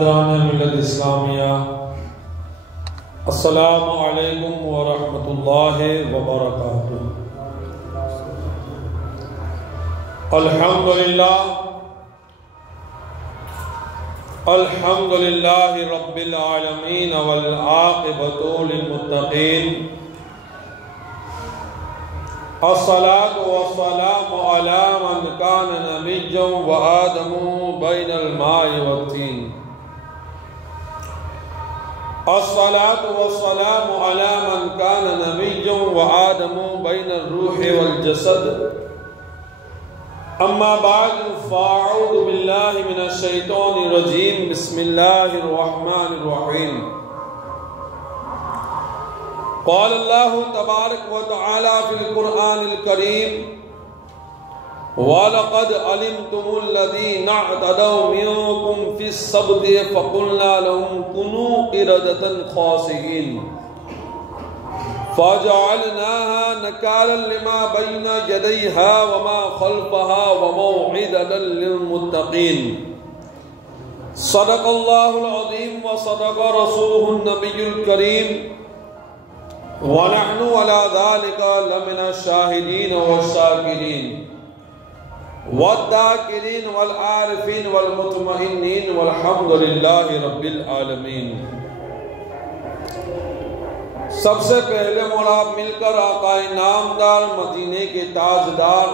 ملت اسلامیہ السلام علیکم ورحمۃ اللہ وبرکاتہ۔ الحمد للہ رب العالمین والعاقبۃ للمتقین، الصلاة والسلام علی من کان نبیا وآدم بین الماء والطین، الصلاة والسلام علی من کان نبیا وآدم بین الروح والجسد، اما بعد فاعوذ باللہ من الشیطان الرجیم، بسم اللہ الرحمن الرحیم۔ قال اللہ تبارک وتعالی فی القرآن الکریم، وَلَقَدْ عَلِمْتُمُ الَّذِينَ اعْتَدَوْا مِنْكُمْ فِي السَّبْتِ فَقُلْنَا لَهُمْ كُونُوا قِرَدَةً خَاسِئِينَ فَجَعَلْنَاهَا نَكَالًا لِمَا بَيْنَ يَدَيْهَا وَمَا خَلْفَهَا وَمَوْعِظَةً لِلْمُتَّقِينَ۔ صدق اللہ العظیم وصدق رسولہ النبی الکریم، وَنَحْنُ عَلَى ذَلِكَ لَمِنَ الشَّاهِدِينَ وَالشَّاكِرِينَ والذاکرین والعارفین والمطمئنین والحمد للہ رب العالمین۔ سب سے پہلے مولا مل کر آقا نامدار، مدینے کے تاجدار،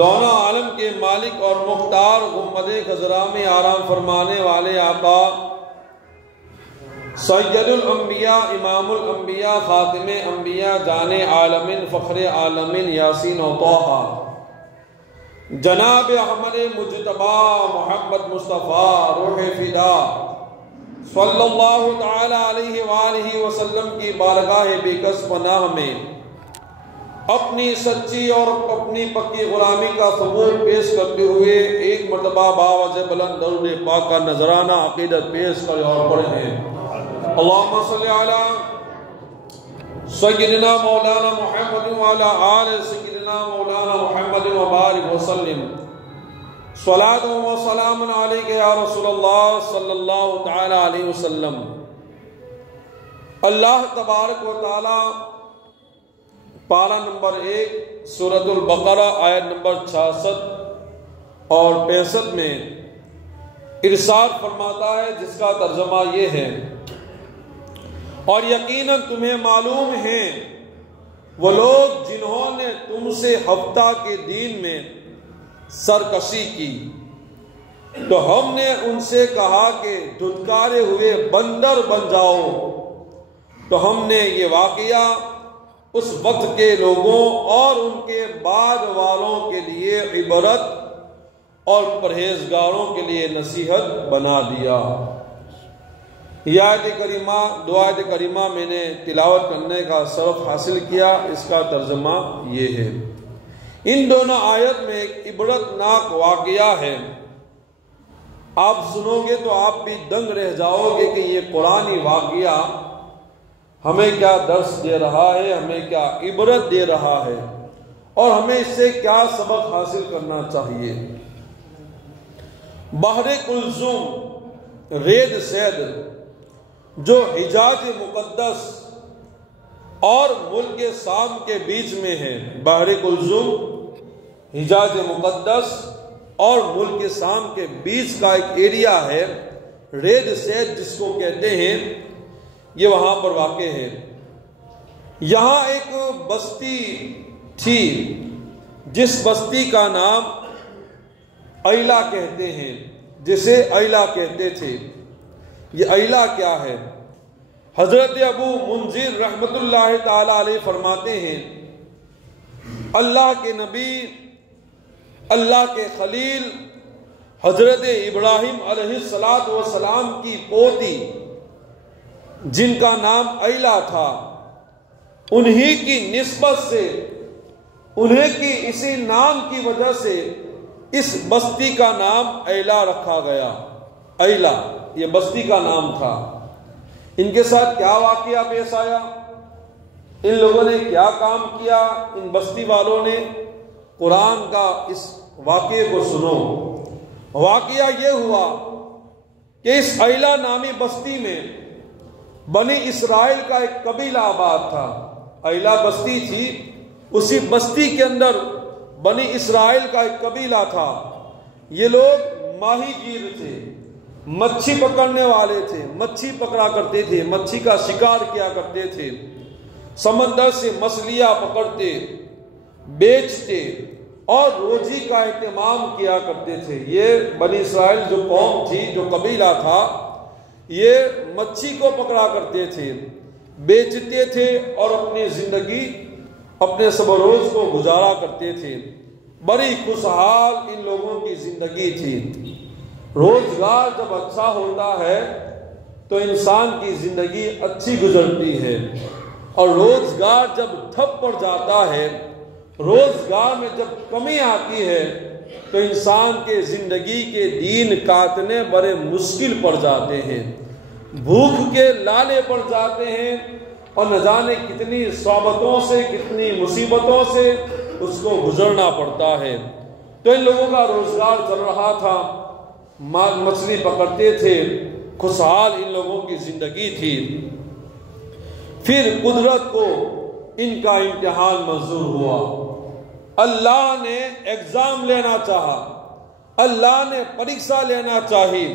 دونوں عالم کے مالک اور مختار، گنبد خضرا میں آرام فرمانے والے آقا سید الانبیاء، امام الانبیاء، خاتم انبیاء، جان عالمین، فخر عالمین، یاسین و طٰہٰ، جناب احمد مجتبی محمد مصطفیٰ روح فدا صلی اللہ تعالی علیہ وآلہ وسلم کی بارگاہ بے کس پناہ میں اپنی سچی اور اپنی پکی غلامی کا ثبوت پیش کرتے ہوئے ایک مرتبہ باوجہ بلند درود پاک کا نذرانہ عقیدت پیش کرے اور پڑھے ہیں۔ اللہم صلی علی سیدنا مولانا محمد وعلی آل سیدنا مولانا محمد وبارک وسلم، صلاۃ و سلام علیک یا رسول اللہ صلی اللہ تعالی علیہ وسلم۔ اللہ تبارک و تعالی پارہ نمبر 1 سورۃ البقرہ آیت نمبر 66 اور 65 میں ارشاد فرماتا ہے، جس کا ترجمہ یہ ہے، اور یقیناً تمہیں معلوم ہیں وہ لوگ جنہوں نے تم سے ہفتہ کے دین میں سرکشی کی، تو ہم نے ان سے کہا کہ دھتکارے ہوئے بندر بن جاؤ، تو ہم نے یہ واقعہ اس وقت کے لوگوں اور ان کے بعد والوں کے لیے عبرت اور پرہیزگاروں کے لیے نصیحت بنا دیا۔ یہ آیت کریمہ، دو آیت کریمہ میں نے تلاوت کرنے کا شرف حاصل کیا، اس کا ترجمہ یہ ہے۔ ان دونوں آیت میں ایک عبرتناک واقعہ ہے، آپ سنو گے تو آپ بھی دنگ رہ جاؤ گے کہ یہ قرآنی واقعہ ہمیں کیا درس دے رہا ہے، ہمیں کیا عبرت دے رہا ہے، اور ہمیں اس سے کیا سبق حاصل کرنا چاہیے۔ بحر کلثوم، ریڈ سیڈ، جو حجاز مقدس اور ملک شام کے بیچ میں ہے، بحر کلثوم حجاز مقدس اور ملک شام کے بیچ کا ایک ایریا ہے، ریڈ سیڈ جس کو کہتے ہیں، یہ وہاں پر واقع ہے۔ یہاں ایک بستی تھی جس بستی کا نام ایلا کہتے ہیں، جسے ایلا کہتے تھے۔ یہ ایلا کیا ہے؟ حضرت ابو منذر رحمت اللہ تعالی علیہ فرماتے ہیں، اللہ کے نبی، اللہ کے خلیل حضرت ابراہیم علیہ السلام کی پوتی جن کا نام ایلا تھا، انہی کی نسبت سے، انہیں کی اسی نام کی وجہ سے اس بستی کا نام ایلا رکھا گیا۔ ایلا یہ بستی کا نام تھا۔ ان کے ساتھ کیا واقعہ پیش آیا، ان لوگوں نے کیا کام کیا، ان بستی والوں نے، قرآن کا اس واقعے کو سنو۔ واقعہ یہ ہوا کہ اس ایلا نامی بستی میں بنی اسرائیل کا ایک قبیلہ آباد تھا. ایلا بستی تھی، اسی بستی کے اندر بنی اسرائیل کا ایک قبیلہ تھا. یہ لوگ ماہی گیر تھے، مچھی پکڑنے والے تھے، مچھی پکڑا کرتے تھے، مچھی کا شکار کیا کرتے تھے، سمندر سے مچھلیاں پکڑتے، بیچتے اور روزی کا اہتمام کیا کرتے تھے. یہ بنی اسرائیل جو قوم تھی، جو قبیلہ تھا، یہ مچھی کو پکڑا کرتے تھے، بیچتے تھے اور اپنی زندگی، اپنے شب و روز کو گزارا کرتے تھے. بڑی خوشحال ان لوگوں کی زندگی تھی. روزگار جب اچھا ہوتا ہے تو انسان کی زندگی اچھی گزرتی ہے، اور روزگار جب ٹھپ پڑ جاتا ہے، روزگار میں جب کمی آتی ہے تو انسان کے زندگی کے دین کاٹنے بڑے مشکل پڑ جاتے ہیں، بھوک کے لالے پڑ جاتے ہیں، اور نہ جانے کتنی صعوبتوں سے، کتنی مصیبتوں سے اس کو گزرنا پڑتا ہے. تو ان لوگوں کا روزگار چل رہا تھا، مچھلی پکڑتے تھے، خوشحال ان لوگوں کی زندگی تھی. پھر قدرت کو ان کا امتحان منظور ہوا. اللہ نے ایگزام لینا چاہا، اللہ نے پریکشا لینا چاہی.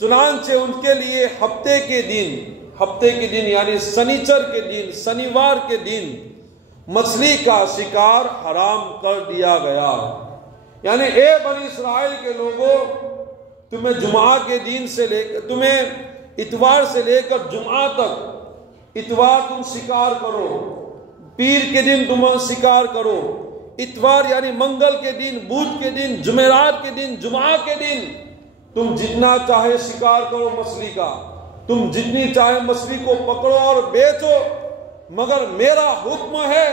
چنانچہ ان کے لیے ہفتے کے دن یعنی سنیچر کے دن، شنیوار کے دن مچھلی کا شکار حرام کر دیا گیا. یعنی اے بنی اسرائیل کے لوگوں، تمہیں جمعہ کے دن سے لے کر، تمہیں اتوار سے لے کر جمعہ تک، اتوار تم شکار کرو، پیر کے دن تم شکار کرو، اتوار یعنی منگل کے دن، بدھ کے دن، جمعرات کے دن، جمعہ کے دن تم جتنا چاہے شکار کرو مچھلی کا، تم جتنی چاہے مچھلی کو پکڑو اور بیچو، مگر میرا حکم ہے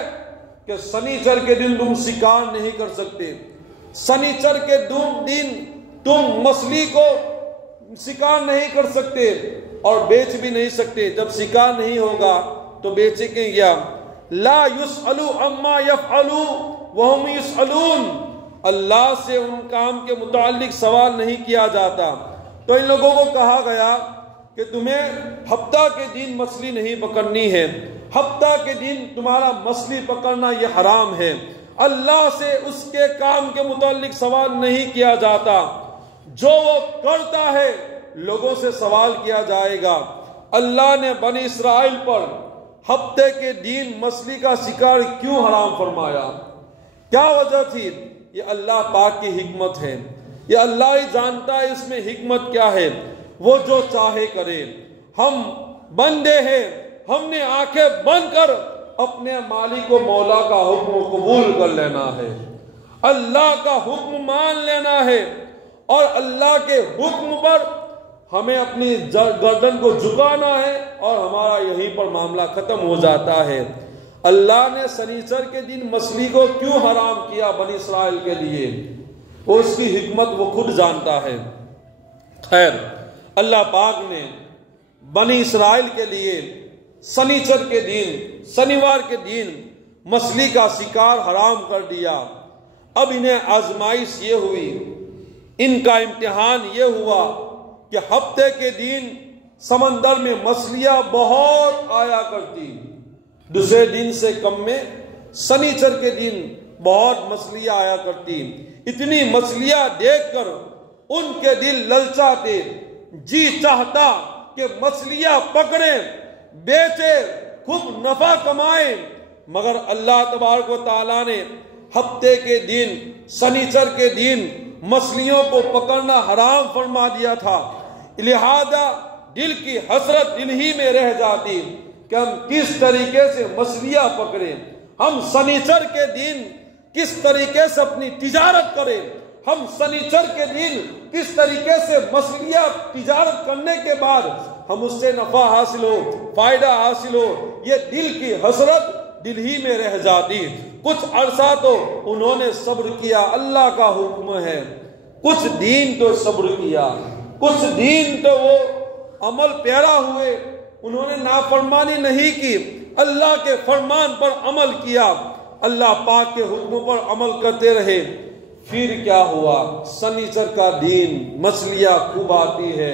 کہ سنیچر کے دن تم شکار نہیں کر سکتے. سنیچر کے دن تم مچھلی کو شکار نہیں کر سکتے اور بیچ بھی نہیں سکتے. جب شکار نہیں ہوگا تو بیچیں گے کیا؟ لا یسألوا عما یفعلوا وهم یسألون. اللہ سے ان کام کے متعلق سوال نہیں کیا جاتا. تو ان لوگوں کو کہا گیا کہ تمہیں ہفتہ کے دن مچھلی نہیں پکڑنی ہے، ہفتہ کے دن تمہارا مچھلی پکڑنا یہ حرام ہے. اللہ سے اس کے کام کے متعلق سوال نہیں کیا جاتا، جو وہ کرتا ہے لوگوں سے سوال کیا جائے گا. اللہ نے بنی اسرائیل پر ہفتے کے دن مچھلی کا شکار کیوں حرام فرمایا؟ کیا وجہ تھی؟ یہ اللہ پاک کی حکمت ہے، یہ اللہ ہی جانتا ہے اس میں حکمت کیا ہے. وہ جو چاہے کرے. ہم بندے ہیں، ہم نے آنکھیں بند کر اپنے مالک و مولا کا حکم قبول کر لینا ہے، اللہ کا حکم مان لینا ہے، اور اللہ کے حکم پر ہمیں اپنی گردن کو جھکانا ہے، اور ہمارا یہیں پر معاملہ ختم ہو جاتا ہے. اللہ نے سنیچر کے دن مچھلی کو کیوں حرام کیا بنی اسرائیل کے لیے؟ وہ اس کی حکمت وہ خود جانتا ہے. خیر، اللہ پاک نے بنی اسرائیل کے لیے سنیچر کے دن، شنیوار کے دن مچھلی کا شکار حرام کر دیا. اب انہیں آزمائش یہ ہوئی، ان کا امتحان یہ ہوا کہ ہفتے کے دن سمندر میں مچھلیاں بہت آیا کرتی، دوسرے دن سے کم میں سنیچر کے دن بہت مچھلیاں آیا کرتی. اتنی مچھلیاں دیکھ کر ان کے دل للچاتے، جی چاہتا کہ مچھلیاں پکڑیں، بیچے، خوب نفع کمائیں. مگر اللہ تبارک و تعالیٰ نے ہفتے کے دن، سنیچر کے دن مچھلیوں کو پکڑنا حرام فرما دیا تھا. لہذا دل کی حسرت دل ہی میں رہ جاتی کہ ہم کس طریقے سے مچھلیاں پکڑیں، ہم سنیچر کے دن کس طریقے سے اپنی تجارت کریں، ہم سنیچر کے دن کس طریقے سے مچھلیاں تجارت کرنے کے بعد ہم اس سے نفع حاصل ہو، فائدہ حاصل ہو. یہ دل کی حسرت دل ہی میں رہ جاتی. کچھ عرصہ تو انہوں نے صبر کیا، اللہ کا حکم ہے. کچھ دن تو صبر کیا، کچھ دن تو وہ عمل پیرا ہوئے، انہوں نے نافرمانی نہیں کی، اللہ کے فرمان پر عمل کیا، اللہ پاک کے حکم پر عمل کرتے رہے. پھر کیا ہوا؟ سنیچر کا دن مچھلیاں خوب آتی ہے،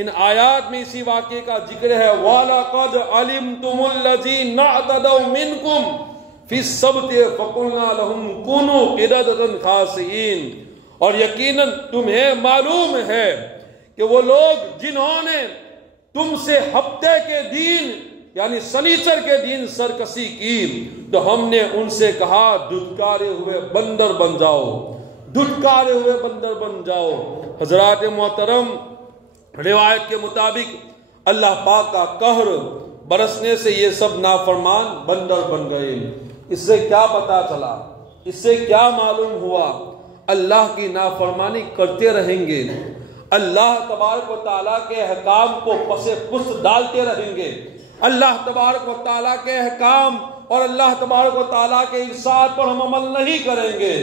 ان آیات میں اسی واقعے کا ذکر ہے وَلَقَدْ عَلِمْتُمُ الَّذِينَ اعْتَدَوْا مِنْكُمْ فِي السَّبْتِ فَقُلْنَا لَهُمْ كُونُوا قِرَدَةً خَاسِئِينَ، اور یقیناً تمہیں معلوم ہے کہ وہ لوگ جنہوں نے تم سے ہفتے کے دن یعنی سنیچر کے دن سرکشی کی تو ہم نے ان سے کہا دھتکارے ہوئے بندر بن جاؤ، دھتکارے ہوئے بندر بن جاؤ۔ حضرات محترم، روایت کے مطابق اللہ پاک کا قہر برسنے سے یہ سب نافرمان بندر بن گئے۔ اس سے کیا پتا چلا، اس سے کیا معلوم ہوا؟ اللہ کی نافرمانی کرتے رہیں گے، اللہ تبارک و تعالیٰ کے احکام کو پس پشت ڈالتے رہیں گے، اللہ تبارک و تعالیٰ کے احکام اور اللہ تبارک و تعالیٰ کے ارشاد پر ہم عمل نہیں کریں گے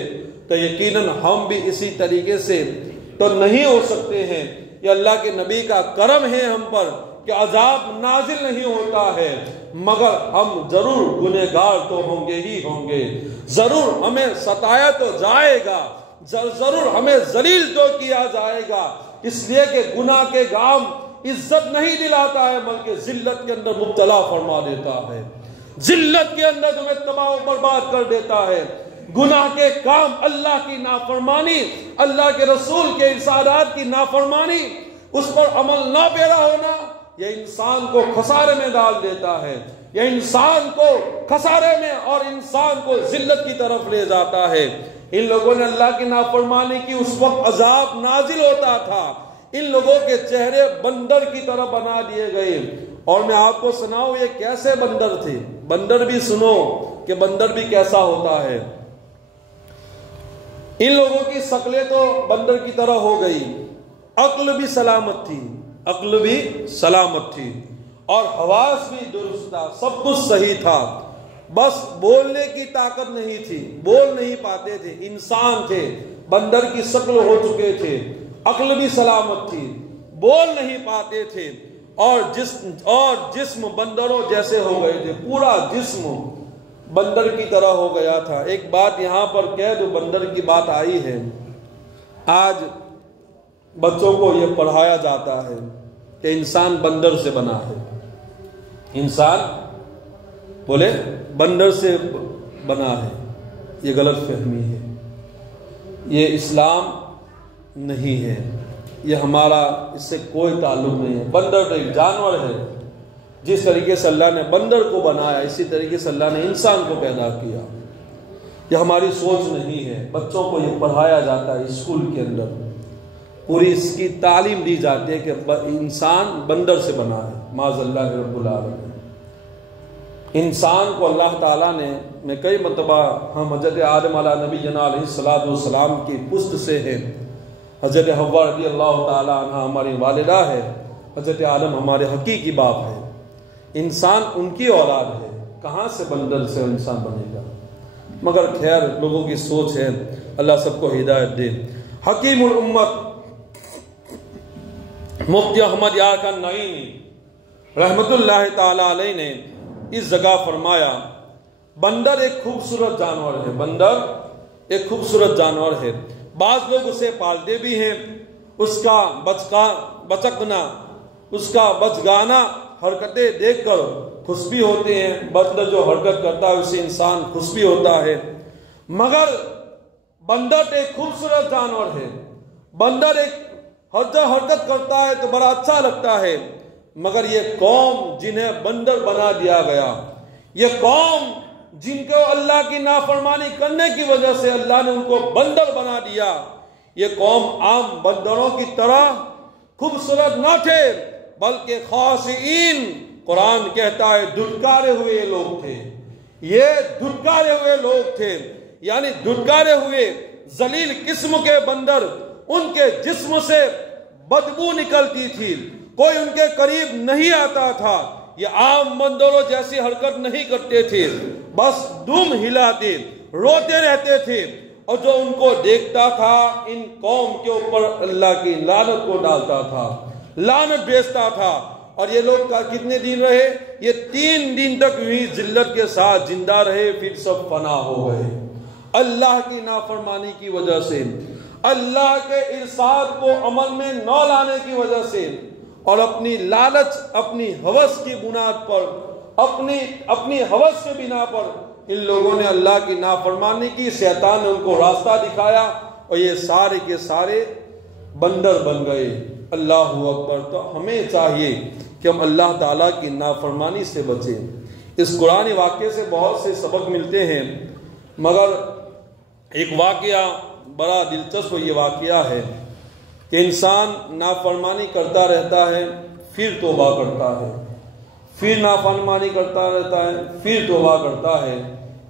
تو یقیناً ہم بھی اسی طریقے سے تو نہیں ہو سکتے ہیں۔ یہ اللہ کے نبی کا کرم ہے ہم پر کہ عذاب نازل نہیں ہوتا ہے، مگر ہم ضرور گنہگار تو ہوں گے ہی ہوں گے، ضرور ہمیں ستایا تو جائے گا، ضرور ہمیں ذلیل تو کیا جائے گا، اس لیے کہ گناہ کے گام عزت نہیں دلاتا ہے بلکہ ذلت کے اندر مبتلا فرما دیتا ہے، ذلت کے اندر تمہیں تباہ و برباد کر دیتا ہے۔ گناہ کے کام، اللہ کی نافرمانی، اللہ کے رسول کے ارشادات کی نافرمانی، اس پر عمل نہ پیرا ہونا، یہ انسان کو خسارے میں ڈال دیتا ہے، یہ انسان کو خسارے میں اور انسان کو ذلت کی طرف لے جاتا ہے۔ ان لوگوں نے اللہ کی نافرمانی کی، اس وقت عذاب نازل ہوتا تھا، ان لوگوں کے چہرے بندر کی طرح بنا دیے گئے۔ اور میں آپ کو سناؤں یہ کیسے بندر تھے، بندر بھی سنو کہ بندر بھی کیسا ہوتا ہے۔ ان لوگوں کی شکلیں تو بندر کی طرح ہو گئی، عقل بھی سلامت تھی، عقل بھی سلامت تھی اور حواس بھی درست تھا، سب کچھ صحیح تھا، بس بولنے کی طاقت نہیں تھی، بول نہیں پاتے تھے، انسان تھے، بندر کی شکل ہو چکے تھے، عقل بھی سلامت تھی، بول نہیں پاتے تھے اور جسم بندروں جیسے ہو گئے تھے، پورا جسم بندر کی طرح ہو گیا تھا۔ ایک بات یہاں پر کہہ دو، بندر کی بات آئی ہے، آج بچوں کو یہ پڑھایا جاتا ہے کہ انسان بندر سے بنا ہے، انسان بولے بندر سے بنا ہے، یہ غلط فہمی ہے، یہ اسلام نہیں ہے، یہ ہمارا اس سے کوئی تعلق نہیں ہے۔ بندر تو ایک جانور ہے، جس طریقے سے اللہ نے بندر کو بنایا اسی طریقے سے اللہ نے انسان کو پیدا کیا، یہ ہماری سوچ نہیں ہے۔ بچوں کو یہ پڑھایا جاتا ہے اسکول کے اندر، پوری اس کی تعلیم دی جاتی ہے کہ انسان بندر سے بنا ہے، معاذ اللہ رب العالمین۔ انسان کو اللہ تعالیٰ نے، میں کئی مرتبہ ہم حضرت آدم علیہ نبی جنا علیہ السلام کی پشت سے ہیں، حضرت حوا رضی اللہ تعالیٰ عنہ ہماری والدہ ہے، حضرت آدم ہمارے حقیقی باپ ہے، انسان ان کی اولاد ہے، کہاں سے بندر سے انسان بنے گا؟ مگر خیر لوگوں کی سوچ ہے، اللہ سب کو ہدایت دے۔ حکیم الامت مفتی احمد یار خان نعیمی رحمت اللہ تعالیٰ علیہ نے اس جگہ فرمایا بندر ایک خوبصورت جانور ہے، بندر ایک خوبصورت جانور ہے، بعض لوگ اسے پالتے بھی ہیں، اس کا بچکنا، اس کا بچگانا حرکتیں دیکھ کر خوش بھی ہوتے ہیں، بندر جو حرکت کرتا ہے اسے انسان خوش بھی ہوتا ہے، مگر بندر ایک خوبصورت جانور ہے، بندر ایک حرکت کرتا ہے تو بڑا اچھا لگتا ہے، مگر یہ قوم جنہیں بندر بنا دیا گیا، یہ قوم جن کو اللہ کی نافرمانی کرنے کی وجہ سے اللہ نے ان کو بندر بنا دیا، یہ قوم عام بندروں کی طرح خوبصورت نہ تھے بلکہ خاشعین، قرآن کہتا ہے دھتکارے ہوئے لوگ تھے، یہ دھتکارے ہوئے لوگ تھے، یعنی دھتکارے ہوئے ذلیل قسم کے بندر، ان کے جسم سے بدبو نکلتی تھی، کوئی ان کے قریب نہیں آتا تھا، یہ عام بندروں جیسی حرکت نہیں کرتے تھے، بس دم ہلاتے روتے رہتے تھے، اور جو ان کو دیکھتا تھا ان قوم کے اوپر اللہ کی لعنت کو ڈالتا تھا، لعنت بھیجتا تھا۔ اور یہ لوگ کتنے دن رہے؟ یہ 3 دن تک ہوئی ذلت کے ساتھ زندہ رہے، پھر سب فنا ہو گئے اللہ کی نافرمانی کی وجہ سے، اللہ کے ارشاد کو عمل میں نہ لانے کی وجہ سے، اور اپنی لالچ، اپنی ہوس کی بنیاد پر، اپنی ہوس کے بنا پر ان لوگوں نے اللہ کی نافرمانی کی، شیطان نے ان کو راستہ دکھایا اور یہ سارے کے سارے بندر بن گئے۔ اللہ اکبر۔ تو ہمیں چاہیے کہ ہم اللہ تعالیٰ کی نافرمانی سے بچیں۔ اس قرآنی واقعے سے بہت سے سبق ملتے ہیں، مگر ایک واقعہ بڑا دلچسپ یہ واقعہ ہے کہ انسان نافرمانی کرتا رہتا ہے، پھر توبہ کرتا ہے، پھر نافرمانی کرتا رہتا ہے، پھر توبہ کرتا ہے۔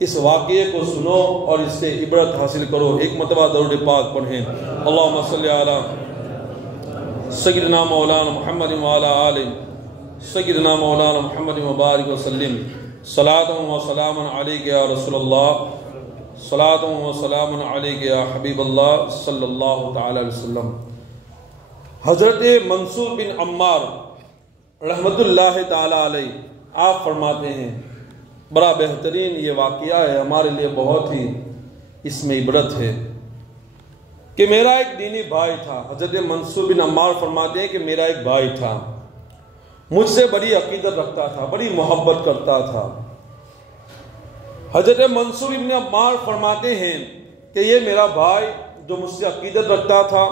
اس واقعے کو سنو اور اس سے عبرت حاصل کرو۔ ایک مرتبہ درود پاک پڑھیں۔ اللہم صلی علی سیدنا مولانا محمد وعلی آل سیدنا مولانا محمد مبارک وسلم۔ صلاۃ و سلام علیک یا رسول اللہ، صلاۃ و سلام علیک یا حبیب اللہ صلی اللہ تعالی علیہ وسلم۔ حضرت منصور بن عمار رحمت اللہ تعالی علیہ آپ فرماتے ہیں، بڑا بہترین یہ واقعہ ہے، ہمارے لیے بہت ہی اس میں عبرت ہے کہ میرا ایک دینی بھائی تھا۔ حضرت منصور بن عمار فرماتے ہیں کہ میرا ایک بھائی تھا، مجھ سے بڑی عقیدت رکھتا تھا، بڑی محبت کرتا تھا۔ حضرت منصور بن عمار فرماتے ہیں کہ یہ میرا بھائی جو مجھ سے عقیدت رکھتا تھا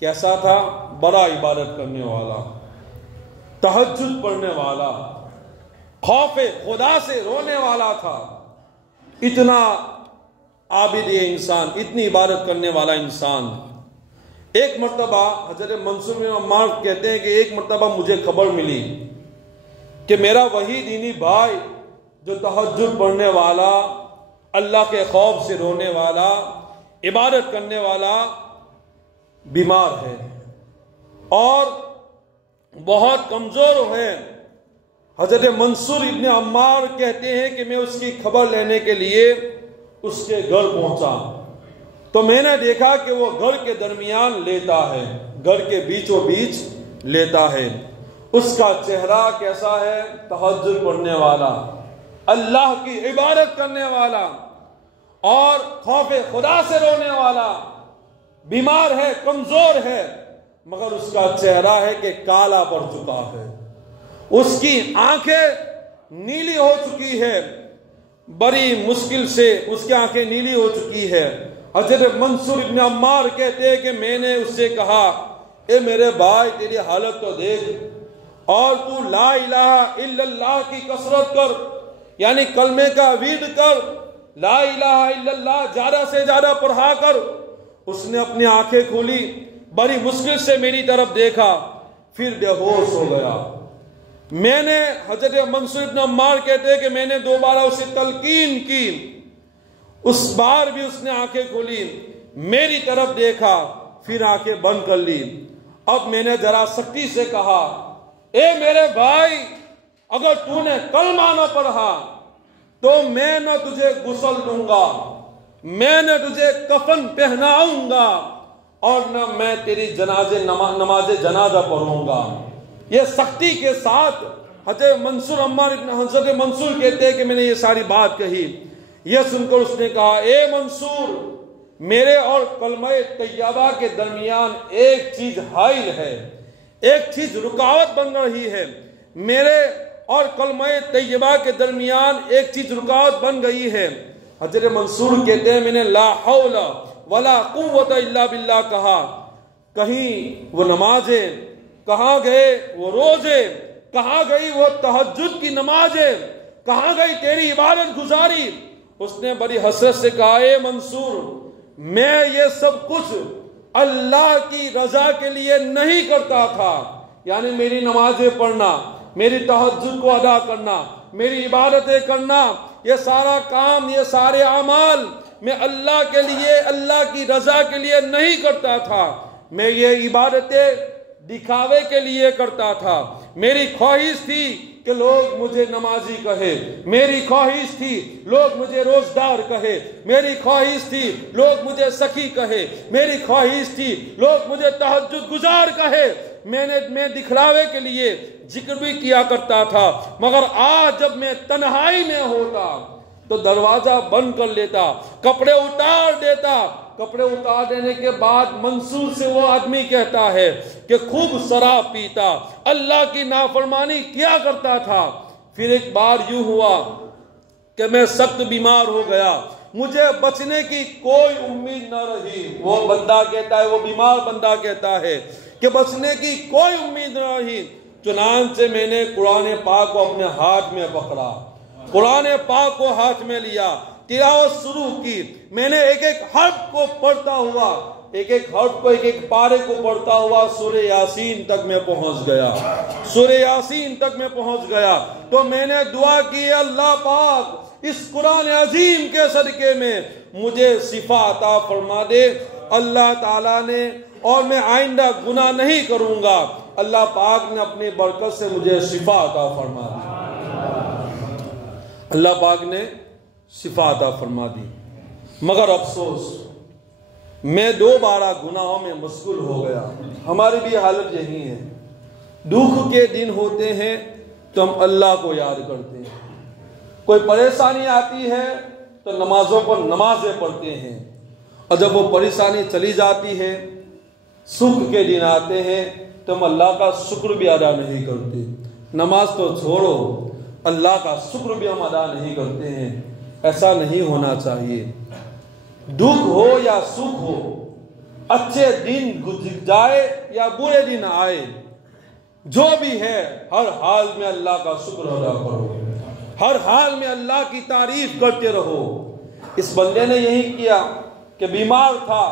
کیسا تھا؟ بڑا عبادت کرنے والا، تہجد پڑھنے والا، خوف خدا سے رونے والا تھا، اتنا عابد انسان، اتنی عبادت کرنے والا انسان۔ ایک مرتبہ حضرت منصور بن عمار کہتے ہیں کہ ایک مرتبہ مجھے خبر ملی کہ میرا وہی دینی بھائی جو تہجد پڑھنے والا، اللہ کے خوف سے رونے والا، عبادت کرنے والا بیمار ہے اور بہت کمزور ہے۔ حضرت منصور ابن عمار کہتے ہیں کہ میں اس کی خبر لینے کے لیے اس کے گھر پہنچا تو میں نے دیکھا کہ وہ گھر کے درمیان لیتا ہے، گھر کے بیچوں بیچ لیتا ہے۔ اس کا چہرہ کیسا ہے؟ تہجد پڑھنے والا، اللہ کی عبادت کرنے والا اور خوف خدا سے رونے والا، بیمار ہے، کمزور ہے، مگر اس کا چہرہ ہے کہ کالا پڑ چکا ہے، اس کی آنکھیں نیلی ہو چکی ہے، بڑی مشکل سے اس کی آنکھیں نیلی ہو چکی ہے۔ حضرت منصور ابن عمار کہتے ہیں کہ میں نے اس سے کہا، اے میرے بھائی تیری حالت تو دیکھ، اور تو لا الہ الا اللہ کی کثرت کر، یعنی کلمے کا وید کر، لا الہ الا اللہ زیادہ سے زیادہ پڑھا کر۔ اس نے اپنی آنکھیں کھولی، بڑی مشکل سے میری طرف دیکھا، پھر بے ہوش ہو گیا۔ میں نے حضرت منصور ابن عمار کہتے ہیں کہ میں نے دوبارہ اسے تلقین کی، اس بار بھی اس نے آنکھیں کھولی، میری طرف دیکھا، پھر آنکھیں بند کر لی۔ اب میں نے ذرا سختی سے کہا، اے میرے بھائی اگر تو نے کلمہ نہ پڑھا تو میں نہ تجھے غسل دوں گا، میں نہ تجھے کفن پہناؤں گا، اور نہ میں تیری نماز جنازہ پڑھوں گا۔ یہ سختی کے ساتھ حضرت منصور کہتے ہیں کہ میں نے یہ ساری بات کہی۔ یہ سن کر اس نے کہا، اے منصور میرے اور کلمہ طیبہ کے درمیان ایک چیز حائل ہے، ایک چیز رکاوٹ بن رہی ہے، میرے اور کلمہ طیبہ کے درمیان ایک چیز رکاوٹ بن گئی ہے۔ حضرت منصور کہتے ہیں میں نے لا حول ولا قوت الا باللہ کہا، کہیں وہ نمازیں، کہاں گئے وہ روزے، کہاں گئی وہ تہجد کی نمازیں، کہاں گئی تیری عبادت گزاری؟ اس نے بڑی حسرت سے کہا، اے منصور میں یہ سب کچھ اللہ کی رضا کے لیے نہیں کرتا تھا، یعنی میری نمازیں پڑھنا، میری تہجد کو ادا کرنا، میری عبادتیں کرنا، یہ سارا کام، یہ سارے اعمال میں اللہ کے لیے، اللہ کی رضا کے لیے نہیں کرتا تھا، میں یہ عبادتیں دکھاوے کے لیے کرتا تھا۔ میری خواہش تھی کہ لوگ مجھے نمازی کہے، میری خواہش تھی لوگ مجھے روزدار کہے، میری خواہش تھی لوگ مجھے سخی کہے، میری خواہش تھی لوگ مجھے تہجد گزار کہے، میں دکھلاوے کے لیے ذکر بھی کیا کرتا تھا، مگر آج جب میں تنہائی میں ہوتا تو دروازہ بند کر لیتا، کپڑے اتار دیتا کپڑے اتار دینے کے بعد منصور سے وہ آدمی کہتا ہے کہ خوب شراب پیتا، اللہ کی نافرمانی کیا کرتا تھا۔ پھر ایک بار یوں ہوا کہ میں سخت بیمار ہو گیا، مجھے بچنے کی کوئی امید نہ رہی۔ وہ بندہ کہتا ہے، وہ بیمار بندہ کہتا ہے کہ بچنے کی کوئی امید نہ رہی، چنانچہ میں نے قرآن پاک کو اپنے ہاتھ میں پکڑا، قرآن پاک کو ہاتھ میں لیا، تلاوت شروع کی۔ میں نے ایک ایک حرف کو پڑھتا ہوا، ایک ایک حرف کو، ایک ایک پارے کو پڑھتا ہوا سورہ یاسین تک میں پہنچ گیا، سورہ یاسین تک میں پہنچ گیا۔ تو میں نے دعا کی، اللہ پاک اس قرآن عظیم کے صدقے میں مجھے شفا عطا فرما دے۔ اللہ تعالیٰ نے، اور میں آئندہ گناہ نہیں کروں گا، اللہ پاک نے اپنی برکت سے مجھے شفا عطا فرما دی، اللہ پاک نے شفا عطا فرما دی۔ مگر افسوس، میں دوبارہ گناہوں میں مشغول ہو گیا۔ ہماری بھی حالت یہی ہے، دکھ کے دن ہوتے ہیں تو ہم اللہ کو یاد کرتے ہیں، کوئی پریشانی آتی ہے تو نمازوں پر نمازیں پڑھتے ہیں، اور جب وہ پریشانی چلی جاتی ہے، سکھ کے دن آتے ہیں تو ہم اللہ کا شکر بھی ادا نہیں کرتے۔ نماز تو چھوڑو، اللہ کا شکر بھی ہم ادا نہیں کرتے ہیں۔ ایسا نہیں ہونا چاہیے۔ دکھ ہو یا سکھ ہو، اچھے دن گزر جائے یا برے دن آئے، جو بھی ہے ہر حال میں اللہ کا شکر ادا کرو، ہر حال میں اللہ کی تعریف کرتے رہو۔ اس بندے نے یہی کیا کہ بیمار تھا،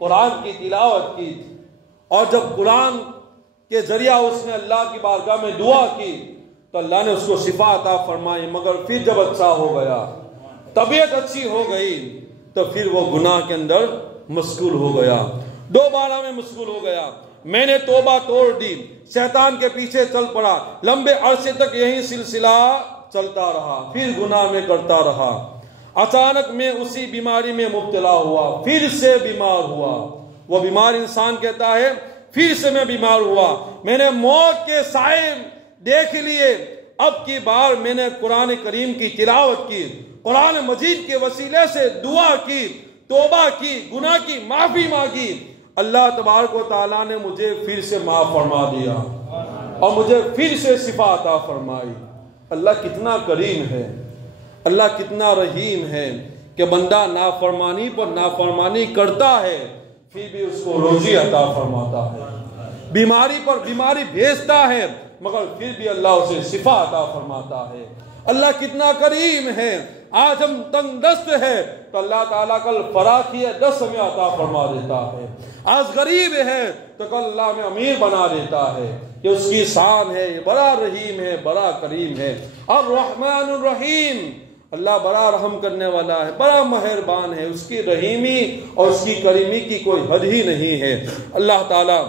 قرآن کی تلاوت کی، اور جب قرآن کے ذریعہ اس نے اللہ کی بارگاہ میں دعا کی تو اللہ نے اس کو شفا عطا فرمائی۔ مگر پھر جب اچھا ہو گیا، طبیعت اچھی ہو گئی، تو پھر وہ گناہ کے اندر مشغول ہو گیا، دوبارہ میں مشغول ہو گیا۔ میں نے توبہ توڑ دی، شیطان کے پیچھے چل پڑا، لمبے عرصے تک یہی سلسلہ چلتا رہا، پھر گناہ میں کرتا رہا۔ اچانک میں اسی بیماری میں مبتلا ہوا، پھر سے بیمار ہوا۔ وہ بیمار انسان کہتا ہے، پھر سے میں بیمار ہوا، میں نے موت کے سائے دیکھ لیے۔ اب کی بار میں نے قرآن کریم کی تلاوت کی، قرآن مجید کے وسیلے سے دعا کی، توبہ کی، گناہ کی معافی مانگی۔ اللہ تبارک و تعالیٰ نے مجھے پھر سے معاف فرما دیا اور مجھے پھر سے شفا عطا فرمائی۔ اللہ کتنا کریم ہے، اللہ کتنا رحیم ہے کہ بندہ نافرمانی پر نافرمانی کرتا ہے، پھر بھی اس کو روزی عطا فرماتا ہے، بیماری پر بیماری بھیجتا ہے، مگر پھر بھی اللہ اسے شفا عطا فرماتا ہے۔ اللہ کتنا کریم ہے۔ آج ہم تنگ دست ہے تو اللہ تعالیٰ کل فراخی دست ہمیں عطا فرما دیتا ہے۔ آج غریب ہے تو کل اللہ ہمیں امیر بنا دیتا ہے۔ یہ اس کی شان ہے، یہ بڑا رحیم ہے، بڑا کریم ہے۔ الرحمن الرحیم، اللہ بڑا رحم کرنے والا ہے، بڑا مہربان ہے، اس کی رحیمی اور اس کی کریمی کی کوئی حد ہی نہیں ہے۔ اللہ تعالیٰ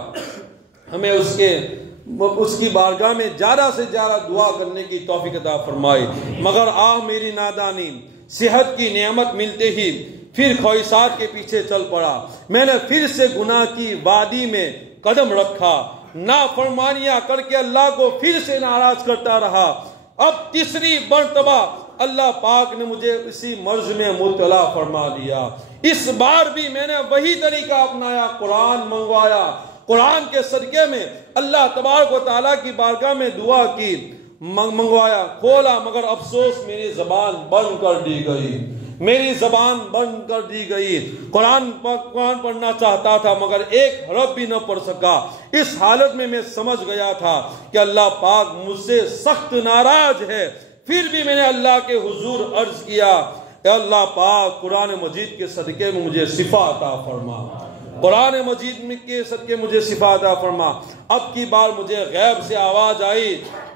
ہمیں اس کی بارگاہ میں زیادہ سے زیادہ دعا کرنے کی توفیق عطا فرمائے۔ مگر میری نادانی، صحت کی نعمت ملتے ہی پھر خواہشات کے پیچھے چل پڑا، میں نے پھر سے گناہ کی وادی میں قدم رکھا، نافرمانیاں کر کے اللہ کو پھر سے ناراض کرتا رہا۔ اب تیسری مرتبہ اللہ پاک نے مجھے اسی مرض میں مبتلا فرما دیا۔ اس بار بھی میں نے وہی طریقہ اپنایا، قرآن منگوایا، قرآن کے صدقے میں اللہ تبارک و تعالیٰ کی بارگاہ میں دعا کی، منگوایا، کھولا، مگر افسوس میری زبان بند کر دی گئی، میری زبان بند کر دی گئی۔ قرآن پڑھنا چاہتا تھا مگر ایک حرف بھی نہ پڑھ سکا۔ اس حالت میں سمجھ گیا تھا کہ اللہ پاک مجھ سے سخت ناراض ہے۔ پھر بھی میں نے اللہ کے حضور عرض کیا، اے اللہ پاک، قرآن مجید کے صدقے میں مجھے شفا عطا فرما، قرآن مجید کے صدقے مجھے شفا عطا فرما۔ اب کی بار مجھے غیب سے آواز آئی،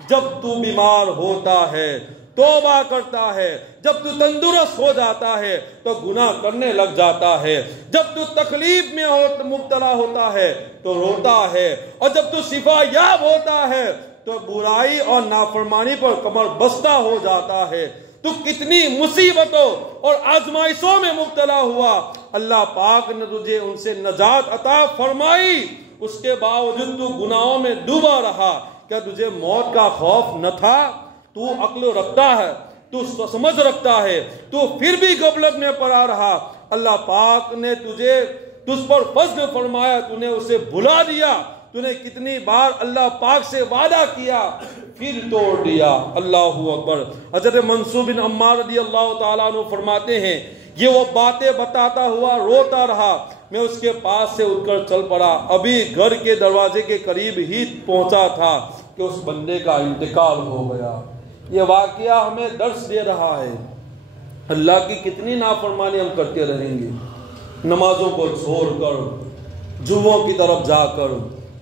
جب تو بیمار ہوتا ہے توبہ کرتا ہے، جب تو تندرست ہو جاتا ہے تو گناہ کرنے لگ جاتا ہے، جب تو تکلیف میں مبتلا ہوتا ہے تو روتا ہے، اور جب تو شفا یاب ہوتا ہے تو برائی اور نافرمانی پر کمر بستہ ہو جاتا ہے۔ تو کتنی مصیبتوں اور آزمائشوں میں مبتلا ہوا، اللہ پاک نے تجھے ان سے نجات عطا فرمائی، اس کے باوجود تو گناہوں میں ڈوبا رہا۔ کیا تجھے موت کا خوف نہ تھا؟ تو عقل رکھتا ہے، تو سمجھ رکھتا ہے، تو پھر بھی غفلت میں پڑا رہا۔ اللہ پاک نے تجھ پر فضل فرمایا، تو نے اسے بھلا دیا، تو نے کتنی بار اللہ پاک سے وعدہ کیا پھر توڑ دیا۔ اللہ اکبر۔ حضرت منصور بن عمار رضی اللہ تعالیٰ عنہ فرماتے ہیں یہ وہ باتیں بتاتا ہوا روتا رہا، میں اس کے پاس سے اٹھ کر چل پڑا، ابھی گھر کے دروازے کے قریب ہی پہنچا تھا کہ اس بندے کا انتقال ہو گیا۔ یہ واقعہ ہمیں درس دے رہا ہے اللہ کی کتنی نافرمانی ہم کرتے رہیں گے، نمازوں کو چھوڑ کر، جوؤں کی طرف جا کر،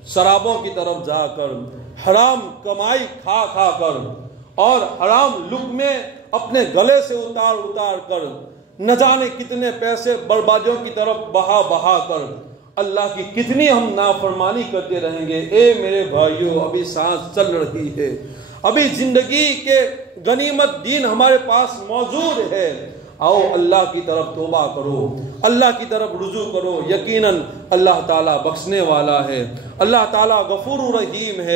شرابوں کی طرف جا کر، حرام کمائی کھا کھا کر اور حرام لقمے اپنے گلے سے اتار اتار کر، نہ جانے کتنے پیسے بربادیوں کی طرف بہا بہا کر اللہ کی کتنی ہم نافرمانی کرتے رہیں گے۔ اے میرے بھائیوں، ابھی سانس چل رہی ہے، ابھی زندگی کے غنیمت دین ہمارے پاس موجود ہے، آؤ اللہ کی طرف توبہ کرو، اللہ کی طرف رجوع کرو۔ یقیناً اللہ تعالیٰ بخشنے والا ہے، اللہ تعالیٰ غفور رحیم ہے۔